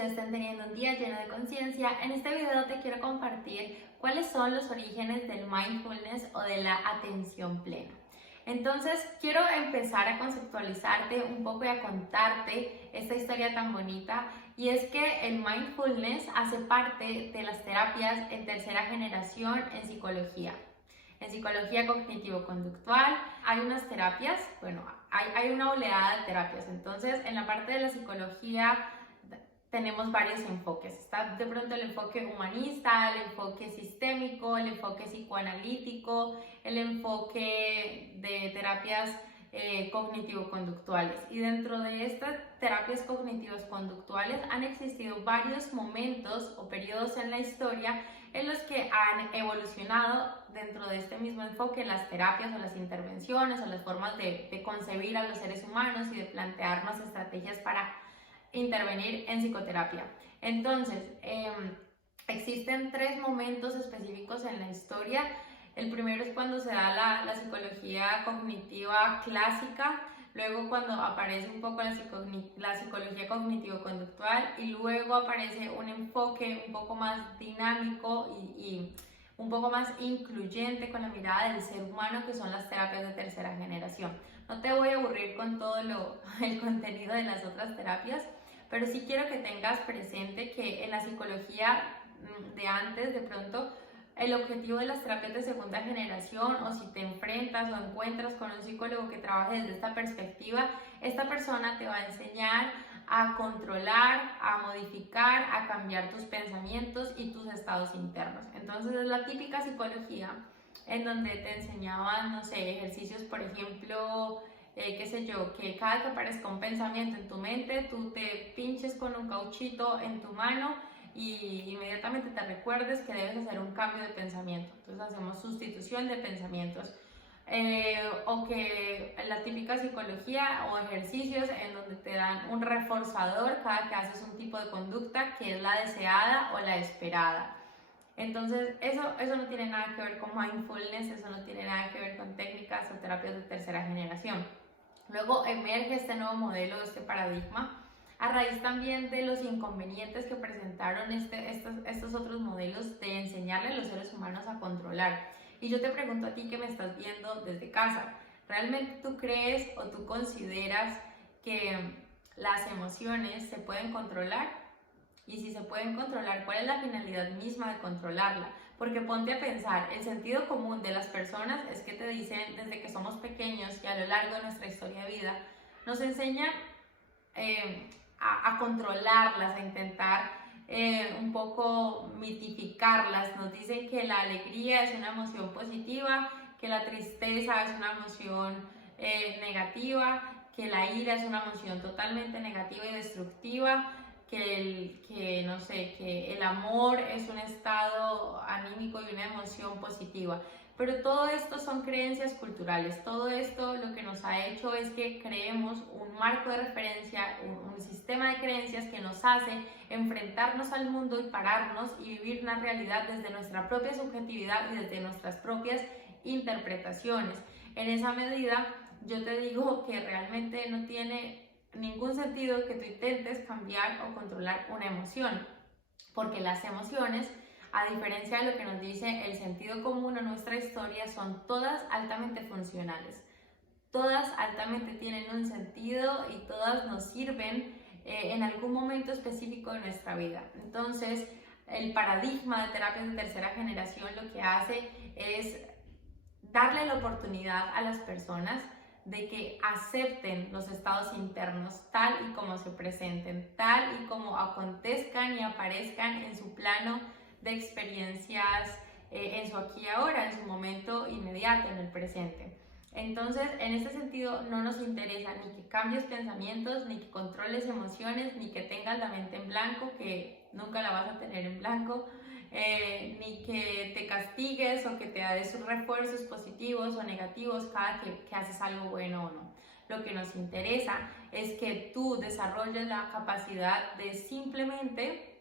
ustedes estén teniendo un día lleno de conciencia. En este video te quiero compartir cuáles son los orígenes del mindfulness o de la atención plena. Entonces, quiero empezar a conceptualizarte un poco y a contarte esta historia tan bonita, y es que el mindfulness hace parte de las terapias en tercera generación en psicología. En psicología cognitivo-conductual hay unas terapias, hay una oleada de terapias. Entonces, en la parte de la psicología tenemos varios enfoques. Está de pronto el enfoque humanista, el enfoque sistémico, el enfoque psicoanalítico, el enfoque de terapias cognitivo-conductuales. Y dentro de estas terapias cognitivos conductuales han existido varios momentos o periodos en la historia en los que han evolucionado dentro de este mismo enfoque las terapias o las intervenciones o las formas de concebir a los seres humanos y de plantearnos estrategias para intervenir en psicoterapia. Entonces, existen tres momentos específicos en la historia. El primero es cuando se da la psicología cognitiva clásica, luego cuando aparece un poco la psicología cognitivo-conductual, y luego aparece un enfoque un poco más dinámico y un poco más incluyente con la mirada del ser humano, que son las terapias de tercera generación. No te voy a aburrir con todo el contenido de las otras terapias, pero sí quiero que tengas presente que en la psicología de antes, de pronto, el objetivo de las terapias de segunda generación, o si te enfrentas o encuentras con un psicólogo que trabaje desde esta perspectiva, esta persona te va a enseñar a controlar, a modificar, a cambiar tus pensamientos y tus estados internos. Entonces es la típica psicología en donde te enseñaban, no sé, ejercicios, por ejemplo, qué sé yo, que cada que aparezca un pensamiento en tu mente, tú te pinches con un cauchito en tu mano y inmediatamente te recuerdes que debes hacer un cambio de pensamiento. Entonces hacemos sustitución de pensamientos. O que la típica psicología o ejercicios en donde te dan un reforzador cada que haces un tipo de conducta, que es la deseada o la esperada. Entonces eso no tiene nada que ver con mindfulness, eso no tiene nada que ver con técnicas o terapias de tercera generación. Luego emerge este nuevo modelo, este paradigma, a raíz también de los inconvenientes que presentaron estos otros modelos de enseñarle a los seres humanos a controlar. Y yo te pregunto a ti que me estás viendo desde casa, ¿realmente tú crees o tú consideras que las emociones se pueden controlar? Y si se pueden controlar, ¿cuál es la finalidad misma de controlarla? Porque ponte a pensar, el sentido común de las personas es que te dicen desde que somos pequeños y a lo largo de nuestra historia de vida, nos enseñan a controlarlas, a intentar un poco mitificarlas. Nos dicen que la alegría es una emoción positiva, que la tristeza es una emoción negativa, que la ira es una emoción totalmente negativa y destructiva, que el amor es un estado anímico y una emoción positiva. Pero todo esto son creencias culturales. Todo esto lo que nos ha hecho es que creemos un marco de referencia, un sistema de creencias que nos hace enfrentarnos al mundo y pararnos y vivir una realidad desde nuestra propia subjetividad y desde nuestras propias interpretaciones. En esa medida, yo te digo que realmente no tiene ningún sentido que tú intentes cambiar o controlar una emoción, porque las emociones, a diferencia de lo que nos dice el sentido común o nuestra historia, son todas altamente funcionales. Todas altamente tienen un sentido y todas nos sirven en algún momento específico de nuestra vida. Entonces, el paradigma de terapias de tercera generación lo que hace es darle la oportunidad a las personas de que acepten los estados internos tal y como se presenten, tal y como acontezcan y aparezcan en su plano de experiencias, en su aquí y ahora, en su momento inmediato, en el presente. Entonces, en este sentido, no nos interesa ni que cambies pensamientos, ni que controles emociones, ni que tengas la mente en blanco, que nunca la vas a tener en blanco, ni que te castigues o que te des refuerzos positivos o negativos cada que haces algo bueno o no. Lo que nos interesa es que tú desarrolles la capacidad de simplemente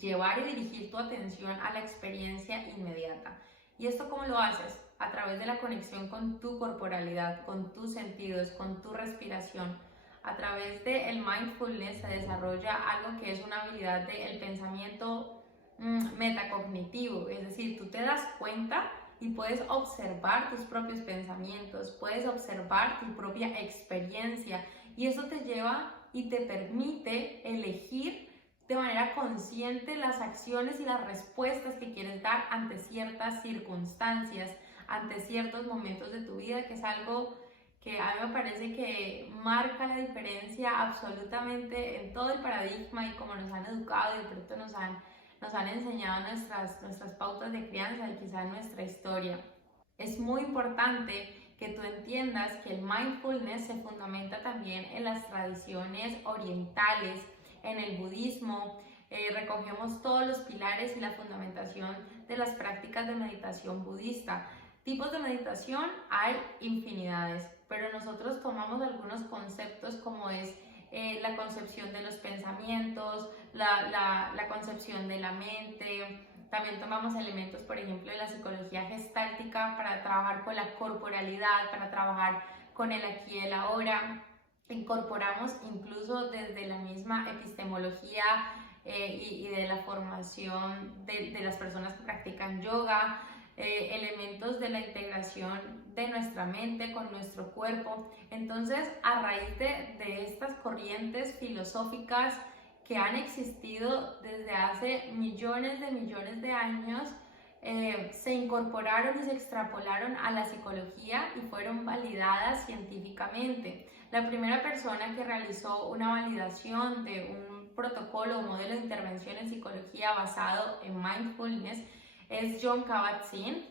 llevar y dirigir tu atención a la experiencia inmediata. ¿Y esto cómo lo haces? A través de la conexión con tu corporalidad, con tus sentidos, con tu respiración. a través del mindfulness se desarrolla algo que es una habilidad del pensamiento metacognitivo, es decir, tú te das cuenta y puedes observar tus propios pensamientos, puedes observar tu propia experiencia y eso te lleva y te permite elegir de manera consciente las acciones y las respuestas que quieres dar ante ciertas circunstancias, ante ciertos momentos de tu vida, que es algo que a mí me parece que marca la diferencia absolutamente en todo el paradigma y cómo nos han educado y de pronto nos han enseñado nuestras pautas de crianza y quizá nuestra historia. Es muy importante que tú entiendas que el mindfulness se fundamenta también en las tradiciones orientales, en el budismo. Recogemos todos los pilares y la fundamentación de las prácticas de meditación budista. Tipos de meditación hay infinidades, pero nosotros tomamos algunos conceptos como es la concepción de los pensamientos, la concepción de la mente. También tomamos elementos, por ejemplo, de la psicología gestáltica para trabajar con la corporalidad, para trabajar con el aquí y el ahora. Incorporamos incluso desde la misma epistemología y de la formación de las personas que practican yoga, elementos de la integración de nuestra mente con nuestro cuerpo. Entonces, a raíz de estas corrientes filosóficas que han existido desde hace millones de años, se incorporaron y se extrapolaron a la psicología y fueron validadas científicamente. La primera persona que realizó una validación de un protocolo o modelo de intervención en psicología basado en mindfulness es Jon Kabat-Zinn,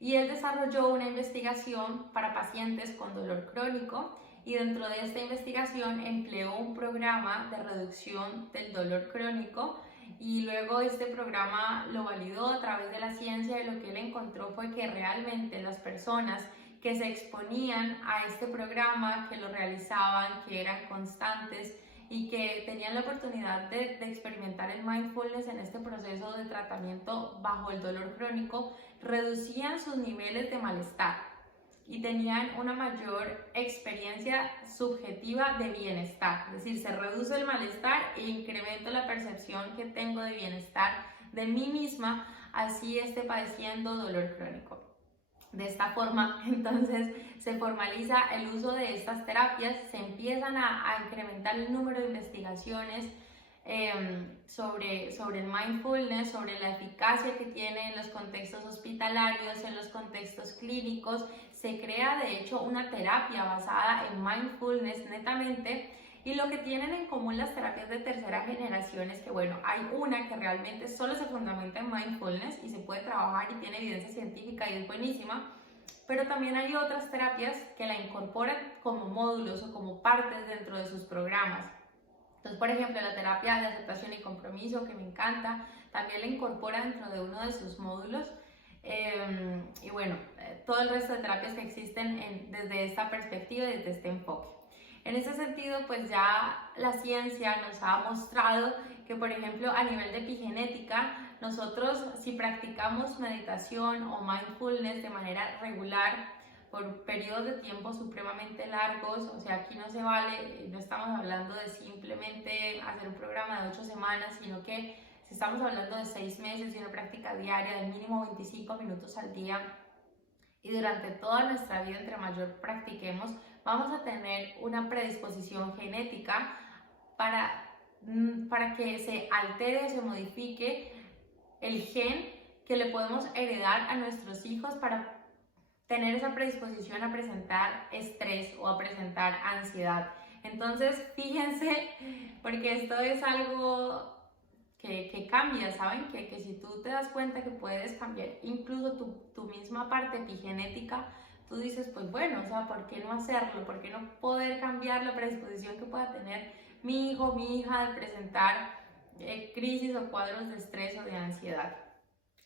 y él desarrolló una investigación para pacientes con dolor crónico y dentro de esta investigación empleó un programa de reducción del dolor crónico y luego este programa lo validó a través de la ciencia y lo que él encontró fue que realmente las personas que se exponían a este programa, que lo realizaban, que eran constantes y que tenían la oportunidad de experimentar el mindfulness en este proceso de tratamiento bajo el dolor crónico, reducían sus niveles de malestar y tenían una mayor experiencia subjetiva de bienestar, es decir, se reduce el malestar e incremento la percepción que tengo de bienestar de mí misma, así esté padeciendo dolor crónico. De esta forma, entonces, se formaliza el uso de estas terapias, se empiezan a incrementar el número de investigaciones sobre el mindfulness, sobre la eficacia que tiene en los contextos hospitalarios, en los contextos clínicos. Se crea, de hecho, una terapia basada en mindfulness netamente. Y lo que tienen en común las terapias de tercera generación es que, bueno, hay una que realmente solo se fundamenta en mindfulness y se puede trabajar y tiene evidencia científica y es buenísima, pero también hay otras terapias que la incorporan como módulos o como partes dentro de sus programas. Entonces, por ejemplo, la terapia de aceptación y compromiso, que me encanta, también la incorpora dentro de uno de sus módulos. Y bueno, todo el resto de terapias que existen desde esta perspectiva y desde este enfoque. En ese sentido, pues ya la ciencia nos ha mostrado que, por ejemplo, a nivel de epigenética, nosotros si practicamos meditación o mindfulness de manera regular por periodos de tiempo supremamente largos, o sea, aquí no se vale, no estamos hablando de simplemente hacer un programa de 8 semanas, sino que si estamos hablando de 6 meses y una práctica diaria de mínimo 25 minutos al día, y durante toda nuestra vida, entre mayor practiquemos, vamos a tener una predisposición genética para que se altere, se modifique el gen que le podemos heredar a nuestros hijos para tener esa predisposición a presentar estrés o a presentar ansiedad. Entonces, fíjense, porque esto es algo que cambia, ¿saben? Que si tú te das cuenta que puedes cambiar incluso tu misma parte epigenética, tú dices, pues bueno, o sea, ¿por qué no hacerlo? ¿Por qué no poder cambiar la predisposición que pueda tener mi hijo, mi hija de presentar crisis o cuadros de estrés o de ansiedad?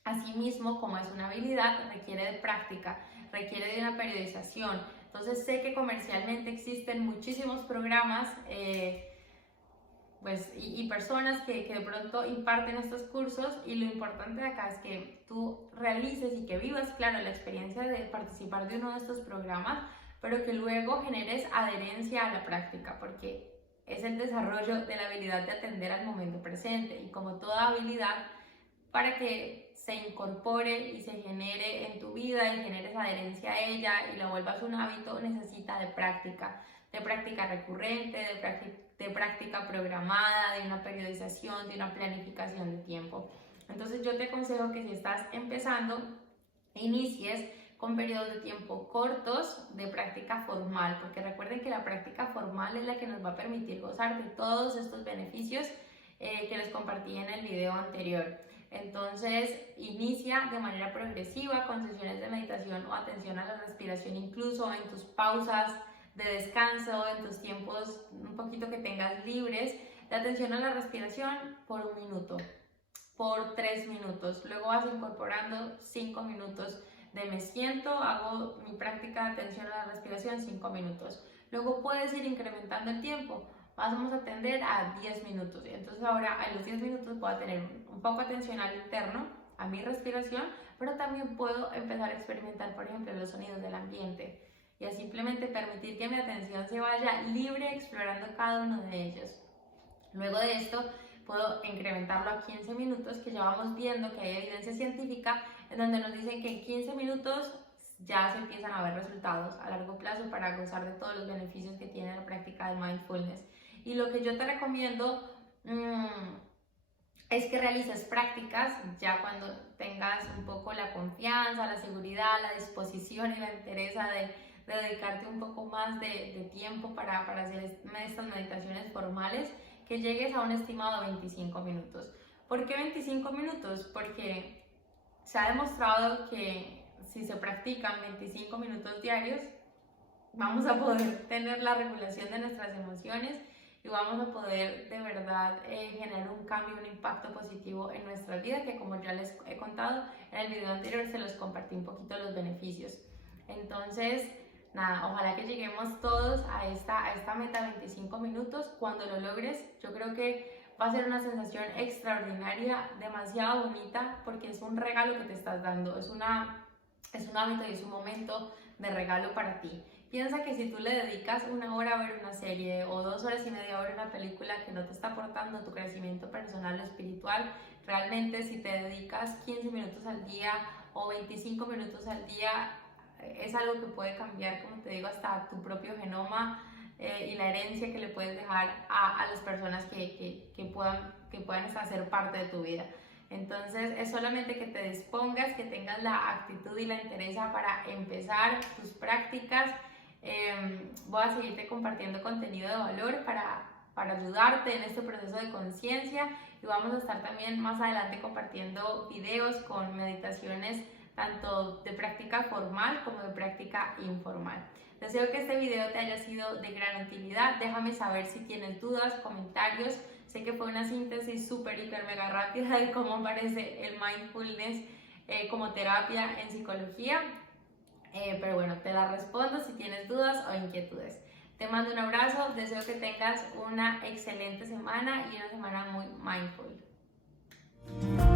Asimismo, como es una habilidad, requiere de práctica, requiere de una periodización. Entonces sé que comercialmente existen muchísimos programas y personas que de pronto imparten estos cursos, y lo importante de acá es que tú realices y que vivas, claro, la experiencia de participar de uno de estos programas pero que luego generes adherencia a la práctica, porque es el desarrollo de la habilidad de atender al momento presente, y como toda habilidad, para que se incorpore y se genere en tu vida y generes adherencia a ella y la vuelvas un hábito, necesita de práctica recurrente, de práctica programada, de una periodización, de una planificación de tiempo. Entonces yo te aconsejo que si estás empezando, inicies con periodos de tiempo cortos de práctica formal, porque recuerden que la práctica formal es la que nos va a permitir gozar de todos estos beneficios que les compartí en el video anterior. Entonces, inicia de manera progresiva con sesiones de meditación o atención a la respiración, incluso en tus pausas de descanso, en tus tiempos un poquito que tengas libres, de atención a la respiración por 1 minuto, por 3 minutos. Luego vas incorporando 5 minutos de me siento, hago mi práctica de atención a la respiración 5 minutos. Luego puedes ir incrementando el tiempo. Vamos a atender a 10 minutos. Entonces ahora a los 10 minutos voy a tener un poco de atención al interno, a mi respiración, pero también puedo empezar a experimentar, por ejemplo, los sonidos del ambiente y a simplemente permitir que mi atención se vaya libre explorando cada uno de ellos. Luego de esto puedo incrementarlo a 15 minutos, que ya vamos viendo que hay evidencia científica en donde nos dicen que en 15 minutos ya se empiezan a ver resultados a largo plazo para gozar de todos los beneficios que tiene la práctica del mindfulness. Y lo que yo te recomiendo es que realices prácticas ya cuando tengas un poco la confianza, la seguridad, la disposición y la entereza de dedicarte un poco más de tiempo para hacer estas meditaciones formales, que llegues a un estimado de 25 minutos. ¿Por qué 25 minutos? Porque se ha demostrado que si se practican 25 minutos diarios, vamos a poder tener la regulación de nuestras emociones y vamos a poder de verdad generar un cambio, un impacto positivo en nuestra vida, que como ya les he contado en el video anterior, se los compartí un poquito los beneficios. Entonces, nada, ojalá que lleguemos todos a esta meta 25 minutos. Cuando lo logres, yo creo que va a ser una sensación extraordinaria, demasiado bonita, porque es un regalo que te estás dando, es un hábito y es un momento de regalo para ti. Piensa que si tú le dedicas 1 hora a ver una serie o 2 horas y media a ver una película que no te está aportando tu crecimiento personal o espiritual, realmente si te dedicas 15 minutos al día o 25 minutos al día, es algo que puede cambiar, como te digo, hasta tu propio genoma y la herencia que le puedes dejar a las personas que puedan hacer parte de tu vida. Entonces es solamente que te dispongas, que tengas la actitud y la entereza para empezar tus prácticas. Voy a seguirte compartiendo contenido de valor para ayudarte en este proceso de conciencia, y vamos a estar también más adelante compartiendo videos con meditaciones tanto de práctica formal como de práctica informal. Deseo que este video te haya sido de gran utilidad. Déjame saber si tienes dudas, comentarios. Sé que fue una síntesis súper, hiper, mega rápida de cómo aparece el mindfulness como terapia en psicología. Pero bueno, te la respondo si tienes dudas o inquietudes. Te mando un abrazo, deseo que tengas una excelente semana y una semana muy mindful.